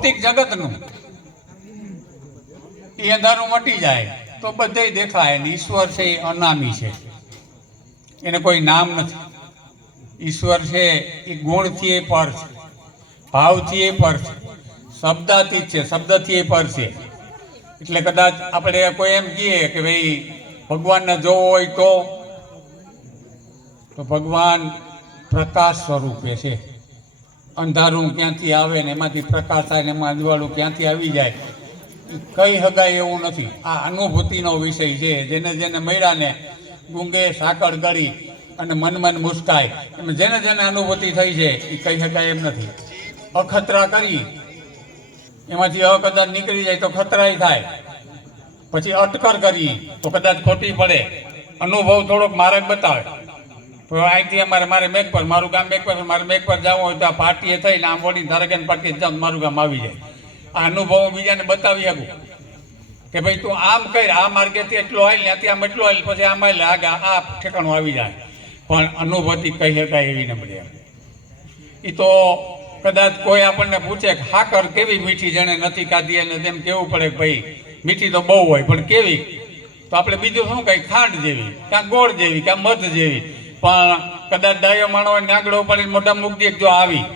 ભૌતિક જગતનું એ અંધારું મટી જાય તો બધે દેખાય. ઈશ્વર છે એ અનામી છે, એને કોઈ નામ નથી. ઈશ્વર છે એ ગુણથી એ પર છે, ભાવથી એ પર છે, શબ્દાતીત છે, શબ્દથી એ પર છે. એટલે કદાચ આપણે કોઈ એમ કહીએ કે ભાઈ ભગવાનને જોવો હોય તો ભગવાન પ્રકાશ સ્વરૂપે છે. અંધારું ક્યાંથી આવે ને એમાંથી પ્રકાશ થાય ને એમાં અંજવાળું ક્યાંથી આવી જાય એ કઈ હગાય એવું નથી. આ અનુભૂતિનો વિષય છે. જેને જેને મળ્યા ને ગુંગે સાકળ ગળી અને મન મુસ્કાય એમ જેને જેને અનુભૂતિ થઈ છે એ કઈ શકાય એમ નથી. અખતરા કરી એમાંથી કદાચ નીકળી જાય તો ખતરાય થાય. પછી અટકર કરી તો કદાચ ખોટી પડે. અનુભવ થોડોક મારે બતાવે તો અહીંથી મારે મેઘપર, મારું ગામ મેઘપર, મારે મેઘપર જવું હોય તો આ પાર્ટીએ થઈને આમ વળીને ધારગન પાર્ટીએ જાઉં મારું ગામ આવી જાય. આ અનુભવ હું બીજાને બતાવી શકું કે ભાઈ તું આમ કર, આ માર્ગેથી એટલો હાલ, ત્યાંથી આમ એટલો હાલ, પછી આમ હાલ, આગળ આ ઠેકાણું આવી જાય. પણ અનુભૂતિ કહી શકાય એવી ન મળે. એ તો કદાચ કોઈ આપણને પૂછે કે હાકર કેવી મીઠી જેણે નથી ખાધી અને તેમ કેવું પડે કે ભાઈ મીઠી તો બહુ હોય પણ કેવી, તો આપણે બીજું શું કહી ખાંડ જેવી, કાં ગોળ જેવી, કાં મધ જેવી. પણ કદાચ ડાયો માણો હોય નાગડો પડીને મોઢા મૂકી જો આવી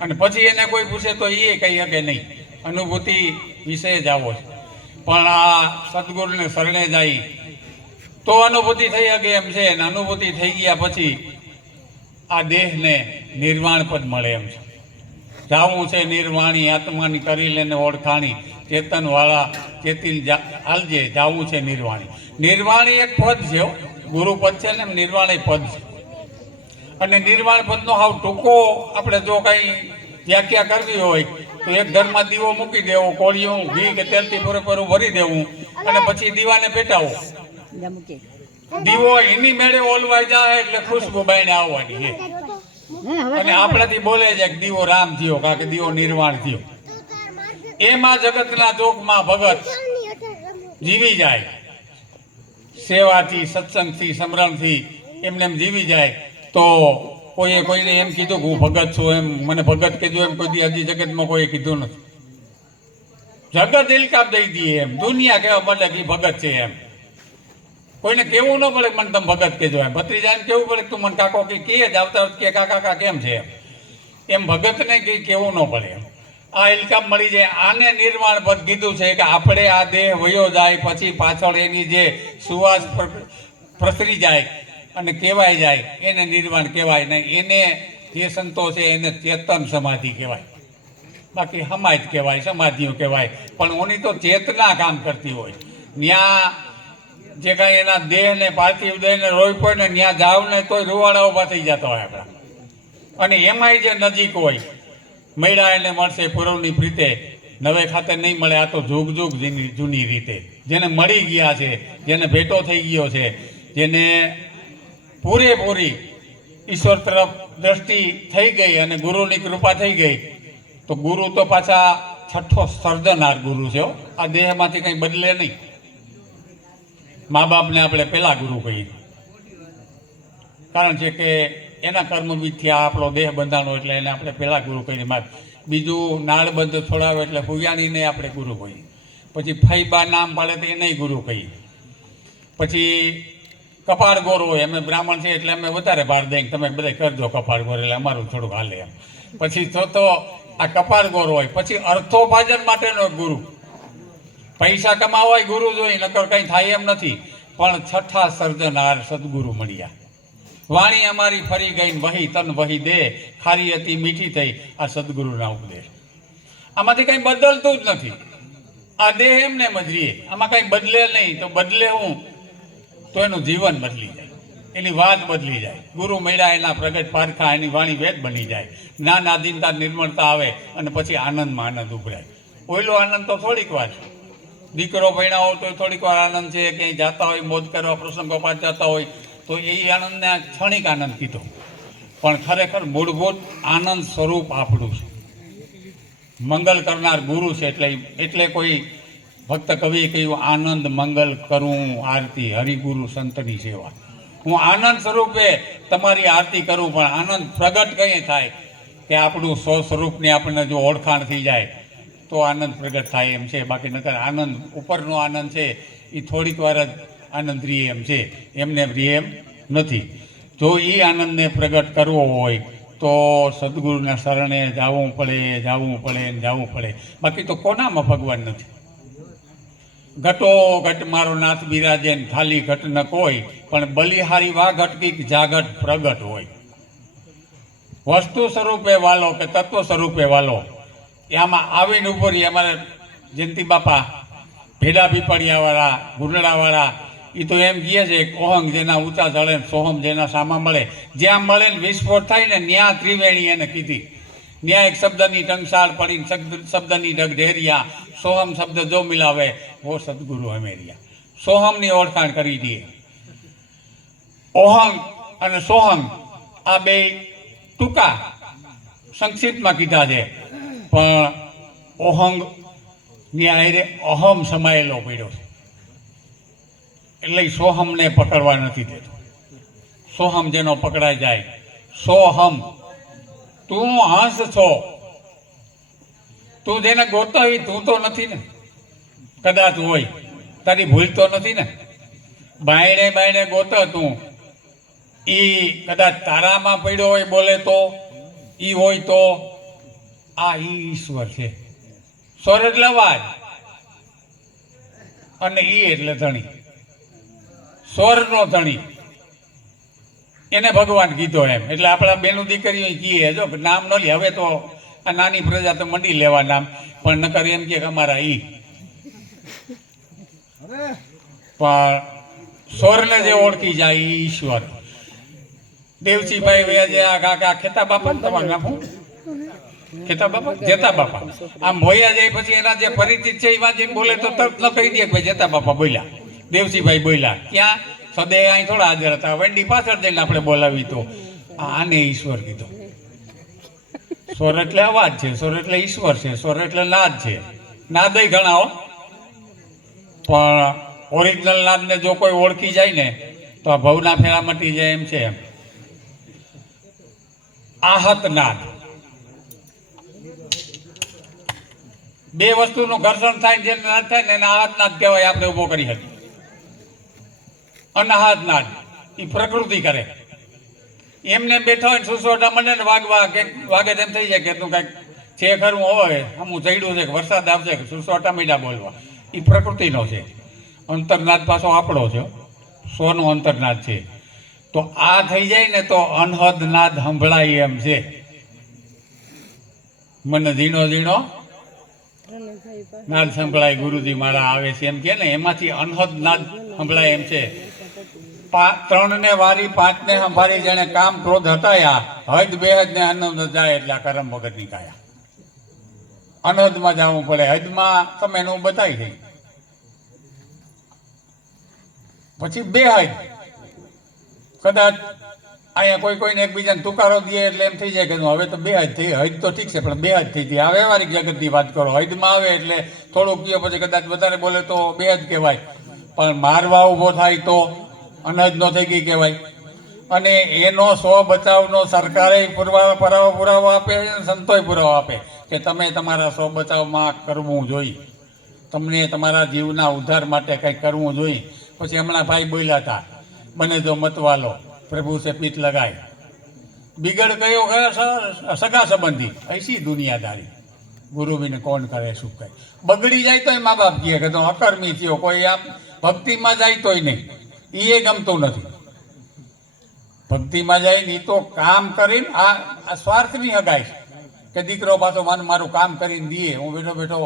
અને પછી એને કોઈ પૂછે તો એ કહી શકે નહીં. અનુભૂતિ વિશે જ આવો છે. પણ આ સદગુરુને શરણે જાય તો અનુભૂતિ થઈ શકે એમ છે. અને અનુભૂતિ થઈ ગયા પછી આ દેહને નિર્વાણ પદ મળે એમ છે. જાવું છે નિર્વાણી, આત્માની કરી લેને ઓળખાણી, ચેતનવાળા ચેતીન હાલજે, જાવું છે નિર્વાણી. નિર્વાણી એક પદ છે, ગુરુ પદ છે ને નિર્વાણી પદ છે. અને નિર્વાણ પદનો હાવ ટૂંકો આપણે જો કંઈ વ્યાખ્યા કરવી હોય તો એક ઘરમાં દીવો મૂકી દેવો, કોળિયું ઘી કે તેલથી પૂરેપૂરું ભરી દેવું અને પછી દીવાને પેટાવો. દીવો એની મેળે ઓલવાઈ જાય એટલે ખુશ્બુ બાઈને આવવાની છે. અને આપણાથી બોલે છે કે દીવો રામ થયો, કારણ કે દીવો નિર્વાણ થયો. એમાં જગતના ચોકમાં ભગત જીવી જાય, સેવાથી, સત્સંગથી, સમરણથી એમને એમ જીવી જાય. તો કોઈએ કોઈને એમ કીધું કે હું ભગત છું, એમ મને ભગત કીધું એમ કોઈ હજી જગતમાં કોઈ કીધું નથી. જગત ઇલકાબ દઈ દઈએ એમ, દુનિયા કહેવા બદલે કે ભગત છે એમ. કોઈને કેવું ન પડે મને તમે ભગત કહેજો એમ. ભત્રીજા એમ કેવું પડે તું મને કાકો કે જ આવતા કે કાકા કેમ છે એમ ભગતને કંઈ કેવું ન પડે એમ. આ ઇલકાબ મળી જાય. આને નિર્વાણ પદ કીધું છે કે આપણે આ દેહ વયો જાય પછી પાછળ એની જે સુવાસ પ્રસરી જાય અને કહેવાય જાય એને નિર્વાણ કહેવાય નહીં. એને જે સંતો છે એને ચેતન સમાધિ કહેવાય. બાકી સમાજ કહેવાય, સમાધિઓ કહેવાય. પણ ઓની તો ચેતના કામ કરતી હોય. ત્યાં જે કાંઈ એના દેહને પાર્થિવ દેહને રોપ્યો ને ત્યાં જાવ ને તોય રૂવાડા ઊભા થઈ જતા હોય આપણા. અને એમાંય જે નજીક હોય મળ્યા એને મળશે પૂર્વની પ્રીતે, નવે ખાતે નહીં મળે. આ તો જુગ જૂની રીતે જેને મળી ગયા છે, જેને ભેટો થઈ ગયો છે, જેને પૂરેપૂરી ઈશ્વર તરફ દ્રષ્ટિ થઈ ગઈ અને ગુરુની કૃપા થઈ ગઈ, તો ગુરુ તો પાછા છઠ્ઠો સર્જનાર ગુરુ છે. આ દેહમાંથી કંઈ બદલે નહીં. મા બાપને આપણે પહેલા ગુરુ કહીએ, કારણ છે કે એના કર્મવિધિથી આ આપણો દેહ બંધાણો એટલે એને આપણે પહેલા ગુરુ કહીએ. બીજું નાળબંધ છોડાવે એટલે ફુયાણીને આપણે ગુરુ કહીએ. પછી ફૈબા નામ પાડે તો એને ગુરુ કહીએ. પછી કપાળ ગોર હોય, અમે બ્રાહ્મણ છીએ એટલે અમે વધારે ભાર દઈએ તમે બધા કરજો કપાળ ગોર એટલે અમારું થોડુંક હાલે એમ. પછી તો આ કપાળ ગોર હોય. પછી અર્થોપાર્જન માટેનો ગુરુ, પૈસા કમાવાય ગુરુ જોઈ, નકર કંઈ થાય એમ નથી. પણ છઠ્ઠા સર્જનાર સદગુરુ મળ્યા. વાણી અમારી ફરી ગઈ વહી તન વહી દે, ખારી હતી મીઠી થઈ આ સદગુરુના ઉપદેશ. આમાંથી કંઈ બદલતું જ નથી. આ દેહ એમને મજરીએ, આમાં કંઈ બદલે નહીં. તો બદલે હું તો એનું જીવન બદલી જાય, એની વાત બદલી જાય. ગુરુ મળ્યા એના પ્રગટ પારખા, એની વાણી વેદ બની જાય. જ્ઞાન આધીનતા નિર્મળતા આવે અને પછી આનંદમાં આનંદ ઉભરાય. ઓઈલો આનંદ તો થોડીક વાર, દીકરો ભણ્યા હોય તો થોડીક વાર આનંદ છે, ક્યાંય જતા હોય મોજ કરવા પ્રસંગોપાત જતા હોય તો એ આનંદને ક્ષણિક આનંદ કીધો. પણ ખરેખર મૂળભૂત આનંદ સ્વરૂપ આપણું છે. મંગલ કરનાર ગુરુ છે. એટલે કોઈ ભક્ત કવિએ કહ્યું આનંદ મંગલ કરું આરતી હરિગુરુ સંતની સેવા. હું આનંદ સ્વરૂપે તમારી આરતી કરું. પણ આનંદ પ્રગટ કંઈ થાય કે આપણું સ્વ સ્વરૂપની આપણને જો ઓળખાણ થઈ જાય, તો આનંદ પ્રગટ થાય એમ છે. બાકી નકર આનંદ ઉપરનો આનંદ છે એ થોડીક વાર જ આનંદ રીએ એમ છે, એમને રીએ એમ નથી. જો એ આનંદને પ્રગટ કરવો હોય તો સદગુરુના શરણે જવું પડે. બાકી તો કોનામાં ભગવાન નથી. ઘટો ઘટ મારો નાથ બિરાજે ને ખાલી ઘટ ન કોઈ, પણ બલિહારી વા ઘટકી જાગટ પ્રગટ હોય. વસ્તુ સ્વરૂપે વાલો કે તત્વ સ્વરૂપે વાલો એમાં આવીને ઉભો રહી. અમારે જયંતિ બાપા ભેડા પીપળિયાવાળા ગુંડળાવાળા એ તો એમ કહે છે કે ઓહંગ જેના ઊંચા ચડે ને સોહમ જેના સામા મળે. જ્યાં મળે ને વિસ્ફોટ થાય ને ન્યા ત્રિવેણી એને કીધી. ન્યા એક શબ્દની ટંકસાળ પડીને શબ્દની ઢગ ઢેરિયા, સોહમ શબ્દ જો મિલાવે વો સદગુરુ હમેરિયા. સોહમની ઓળખાણ કરી દઈએ. ઓહંગ અને સોહમ આ બે ટૂંકા સંક્ષિપ્તમાં કીધા છે, પણ ઓહંગ ની આયરે અહમ સમાયેલો પડ્યો છે એટલે સોહમને પકડવા નથી દેતો. સોહમ જેનો પકડાઈ જાય, સોહમ તું હંસ છો, તું જેને ગોતો એ તું તો નથી ને. કદાચ હોય, તારી ભૂલ તો નથી ને. બાયણે ગોતો તું, એ કદાચ તારામાં પડ્યો હોય બોલે તો, ઈ હોય તો આ ઈશ્વર છે. સ્વર એટલે અવાજ અને ઈ એટલે ધણી, સ્વરનો ધણી એને ભગવાન કીધો એમ. એટલે આપણા બેનું દીકરીઓ કીએ જો નામ ન લે. હવે તો આ નાની પ્રજા તો મંડી લેવા નામ, પણ નકર એમ કે અમારા ઈ. પણ સ્વરને જે ઓળખી જાય ઈ ઈશ્વર. દેવસીભાઈ વ્યાજે આ કાકા ખેતા બાપા ને તમારું નામ શું? ખેતા બાપા, જેતા બાપા. આમ ભોયા જાય પછી એના જે પરિચિત છે એ વાંચીને બોલે તો તરત ન કહી દે કે ભાઈ જેતા બાપા બોલ્યા, દેવસીભાઈ બોલ્યા. ક્યાં સદે અહીં થોડા હાજર હતા, વેંડી પાછળ જઈને આપણે બોલાવી તો આને ઈશ્વર કીધો. સ્વર એટલે અવાજ છે, સ્વર એટલે ઈશ્વર છે, સ્વર એટલે નાદ છે. નાદય ઘણા હો, પણ ઓરિજિનલ નાદને જો કોઈ ઓળખી જાય ને તો આ ભવના ફેરા મટી જાય એમ છે. એમ આહત નાદ, બે વસ્તુનું ઘર્ષણ થાય જે નાદ થાય ને એને આહત નાદ કહેવાય. આપણે ઉભો કરી શકીએ. અનાહત નાદ એ પ્રકૃતિ કરે. એમને બેઠા હોય ને સુસોટા મને ને વાગવા કે વાગે તેમ થઈ જાય કે તું કાંઈક છે ખરું હોય, હું ચડ્યું છે કે વરસાદ આવશે કે સુસોટા મીડા બોલવા, એ પ્રકૃતિનો છે. અંતરનાદ પાછો આપણો છે, સ્વનો અંતરનાદ છે. તો આ થઈ જાય ને તો અનહદ નાદ સંભળાય એમ છે. મને ઝીણો ઝીણો નાદ સંભળાય ગુરુજી મારા આવે છે એમ કે ને, એમાંથી અનહદ નાદ સંભળાય એમ છે. 3 ને વારી 5 ને સંભાળી જેને કામ ક્રોધ હટાયા, હદ બેહદ ને આનંદ જાય એટલે આ કરમ વગર ની કાયા. અનહદમાં જવું પડે. હદમાં તમે એનું બતાવી દઈ, પછી બેહદ. કદાચ અહીંયા કોઈને એકબીજાને તુકારો દે એટલે એમ થઈ જાય કે હવે તો બેહદ થઈ. હદ તો ઠીક છે પણ બેહદ થઈ હતી. આ વ્યવહારિક જગતની વાત કરો. હદમાં આવે એટલે થોડુંક કયો પછી કદાચ વધારે બોલે તો બેહદ કહેવાય, પણ મારવા ઊભો થાય તો અનહદ નો થઈ ગઈ કહેવાય. અને એનો સ્વ બચાવનો સરકારે પુરાવો આપે, સંતોય પુરાવો આપે કે તમે તમારા સ્વ બચાવમાં કરવું જોઈએ, તમને તમારા જીવના ઉદ્ધાર માટે કંઈક કરવું જોઈએ. પછી હમણાં ભાઈ બોલ્યા હતા, બને તો મતવાલો પ્રભુ સે પીત લગાય. બિગડ ગયો સગા સંબંધી, ऐसी દુનિયાદારી ગુરુ બિન કોણ કરે શું કહે. બગડી જાય તો મા બાપ કહે કે તો અકર્મી થયો. કોઈ આમ ભક્તિમાં જાય તોય નહીં, એ ગમતું નથી. ભક્તિમાં જાય ને એ તો કામ કરીને આ સ્વાર્થની હગાય કે દીકરો પાછો મારું કામ કરીને દઈએ, હું બેઠો બેઠો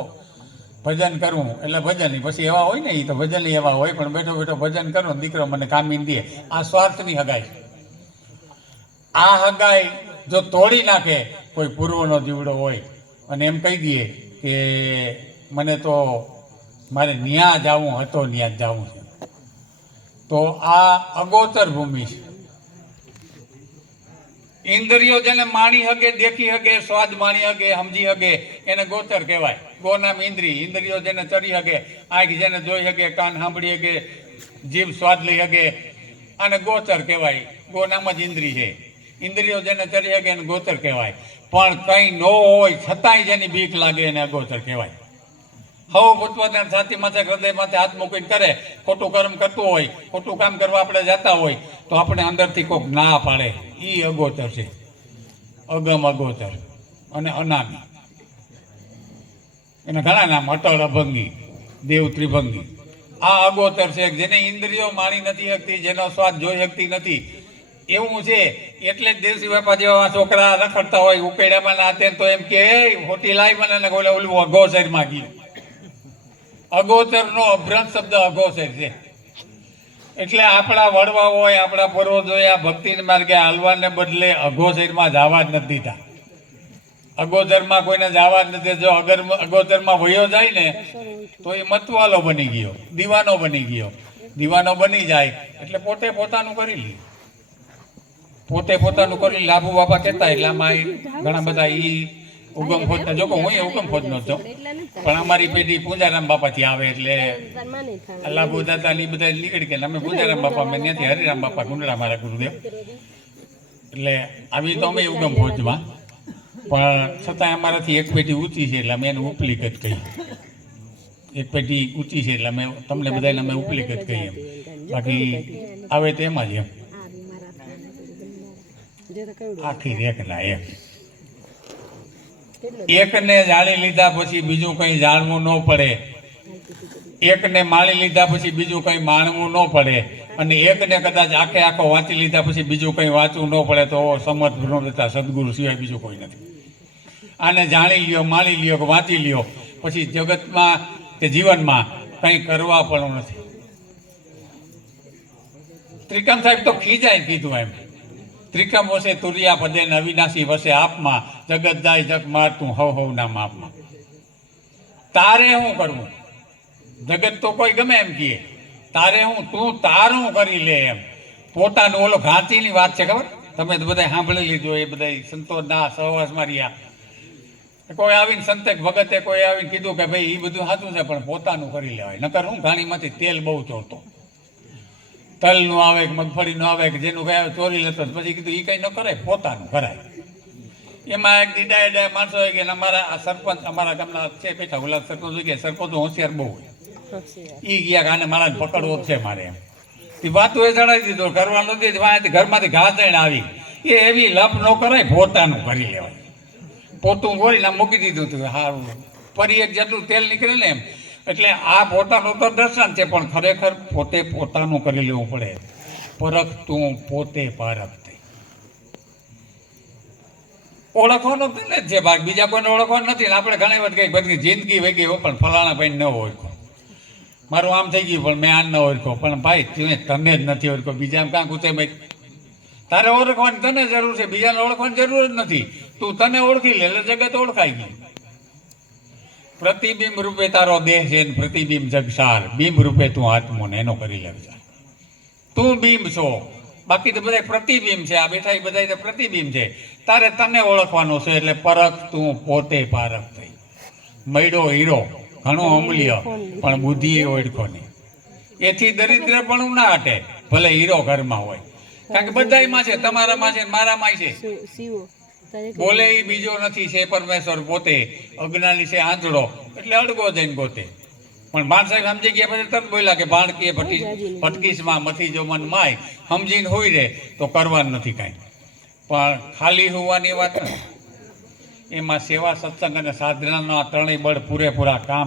ભજન કરું. એટલે ભજન પછી એવા હોય ને, એ તો ભજન એવા હોય, પણ બેઠો બેઠો ભજન કરું દીકરો મને કામીને દે. આ સ્વાર્થની હગાઈ. આ હગાઈ જો તોડી નાખે કોઈ પૂર્વનો જીવડો હોય અને એમ કહી દઈએ કે મને તો મારે ન્યા જવું હતો, ન્યા જ જવું છે, તો આ અગોચર ભૂમિ છે. ઇન્દ્રિયો જેને માણી હગે, દેખી હગે, સ્વાદ માણી હગે, સમજી હગે એને ગોચર કહેવાય. ગો નામ ઇન્દ્રિય. ઇન્દ્રિયો જેને ચડી હગે, આંખ જેને જોઈ હગે, કાન સાંભળી હગે, જીભ સ્વાદ લઈ હગે, અને ગોચર કહેવાય. ગો નામ જ ઇન્દ્રિય છે. ઇન્દ્રિયો જેને ચડી હગે એને ગોચર કહેવાય. પણ કંઈ ન હોય છતાંય જેની બીક લાગે એને અગોચર કહેવાય. હવે પોતપોતાના છાતી માથે હૃદય માથે હાથ મૂકીને કરે, ખોટું કર્મ કરતું હોય, ખોટું કામ કરવા આપણે જતા હોય તો આપણે અંદરથી કોઈક ના પાડે, એ અગોચર છે. અગમ અગોચર અને અનામી, એના ઘણા નામ, અટળ, અભંગી, દેવ, ત્રિભંગી. આ અગોચર છે જેને ઇન્દ્રિયો માણી નથી શકતી, જેનો સ્વાદ જોઈ શકતી નથી, એવું છે. એટલે જ દેવસી બાપા જેવા છોકરા રખડતા હોય ઉકેડામાં નાતે તો એમ કે હોટી લાઈ મને ઓલું અગોચરમાં ગયું. અગોચરનો અભ્રંશ શબ્દ અગોચર છે. એટલે આપણા વડવા હોય, આપણા પૂર્વજોએ આ ભક્તિના માર્ગે હાલવાને બદલે અગોચરમાં જવા જ નથી દીધા. અગોચરમાં કોઈને જવા જ નથી. જો અગોચરમાં વયો જાય ને તો એ મતવાલો બની ગયો, દીવાનો બની ગયો. દીવાનો બની જાય એટલે પોતે પોતાનું કરી લે, પોતે પોતાનું કરી. લાભુ બાપા કહેતા એટલે આમાં ઘણા બધા ઉગમ ખોજના, જો હું ઉગમ ખોજનો છું, પણ અમારી પેઢી પૂંજારામ બાપાથી આવે એટલે લાભુ દાદા ની બધા નીકળી ગયા. અમે પૂંજારામ બાપા, અમે ત્યાંથી હરિરામ બાપા ગુંડરા મારા ગુરુદેવ. એટલે આવી તો અમે ઉગમ ખોજમાં, પણ છતાંય અમારાથી એક પેઢી ઊંચી છે એટલે અમે એને ઉપલી જ કહીએ. એક પેઢી ઊંચી છે એટલે અમે તમને બધાને અમે ઉપલી જ કહીએ. બાકી આવે તો એમાં જ એમ આખી રેખના એકને જાણી લીધા પછી બીજું કંઈ જાણવું ન પડે, એકને માણી લીધા પછી બીજું કંઈ માણવું ન પડે, અને એકને કદાચ આખે આખો વાંચી લીધા પછી બીજું કંઈ વાંચવું ન પડે તો સમર્થ બ્રહ્મદત્તા સદગુરુ સિવાય બીજું કોઈ નથી. આને જાણી લ્યો, માણી લ્યો કે વાંચી લ્યો પછી જગતમાં કે જીવનમાં કંઈ કરવા પણ નથી. ત્રિકમ સાહેબ તો ખીજાય કીધું એમ, ત્રિકમ વસે તુરિયા પદે ને અવિનાશી વસે આપમાં, જગત જાય જગ મારતું હવ હવના માપમાં. તારે શું કરવું? જગત તો કોઈ ગમે એમ કહે, તારે હું, તું તારું કરી લે એમ. પોતાનું ઓલો ઘાંચીની વાત છે ખબર, તમે તો બધા સાંભળી લીધું. એ બધા સંતોના સહવાસમાં રહ્યા, કોઈ આવીને સંતેક ભગતે કોઈ આવીને કીધું કે ભાઈ એ બધું સાચું છે પણ પોતાનું કરી લેવાય. નકર હું ઘાણીમાંથી તેલ બહુ ચોરતો, તલનું આવે કે મગફળીનું આવે કે જેનું કઈ આવે ચોરી લેતો, પછી કીધું એ કંઈ ન કરાય, પોતાનું કરાય. એમાં એક ડીડા માણસો હોય કે અમારા આ સરપંચ, અમારા ગામના છે બેઠા ઓલા સરપંચ હોય કે સરપંચ હોશિયાર બહુ હોય, એ ગયા આને મારા પકડવો છે મારે એમ. એ વાતું એ જણાવી દીધું, કરવાનું નથી. ઘરમાંથી ઘાસ દઈને આવી, એ એવી લપ ન કરાય, પોતાનું કરી લેવાય. પોતું ગોળીને મૂકી દીધું હતું સારું, ફરી એક જેટલું તેલ નીકળે ને એમ. એટલે આ પોતાનું તો દર્શન છે, પણ ખરેખર પોતે પોતાનું કરી લેવું પડે. પરખ તું પોતે પારખ થઈ. ઓળખવાનો તને જ છે ભાગ, બીજા કોઈને ઓળખવાનું નથી. ને આપણે ઘણી વખત કઈ બધી જિંદગી વહી ગઈ પણ ફલાણા ભાઈ ન ઓળખો, મારું આમ થઈ ગયું પણ મેં આ ન ઓળખો. પણ ભાઈ તને જ નથી ઓળખો, બીજા કાં કૂતે ભાઈ તારે ઓળખવાની તને જરૂર છે, બીજાને ઓળખવાની જરૂર જ નથી. તું તને ઓળખી લે એટલે જગત ઓળખાઈ ગયું. પ્રતિબિંબ રૂપે તારો દેહ છે ને પ્રતિબિંબ જગસાર, બિંબ રૂપે તું આત્મો ને એનો કરી લે વિચાર. તું બિંબ છો, બાકી તો બધા પ્રતિબિંબ છે. આ બેઠા બધા તો પ્રતિબિંબ છે. તારે તને ઓળખવાનું છે એટલે પરખ તું પોતે પારખ થઈ. મયડો હીરો ઘણો અમૂલ્ય પણ બુદ્ધિ ઓળખો નહીં. એથી દરિદ્ર પણ ના હટે, ભલે હીરો ઘરમાં હોય. કારણ કે બધામાં છે, તમારામાં છે, મારામાં છે. બોલે એ બીજો નથી, છે પરમેશ્વર પોતે. અજ્ઞાની છે આંધળો એટલે અડગો જઈને ગોતે. પણ બાણ સાહેબ સમજી ગયા પછી તરત બોલ્યા કે ભાણકીએ ભટકીસમાં મથી જો મન માય, સમજીને હોય રે તો કરવાનું નથી કાંઈ. પણ ખાલી હોવાની વાત નથી. એમાં સેવા, સત્સંગ અને સાધનાનો આ ત્રણેય બળ પૂરેપૂરા કામ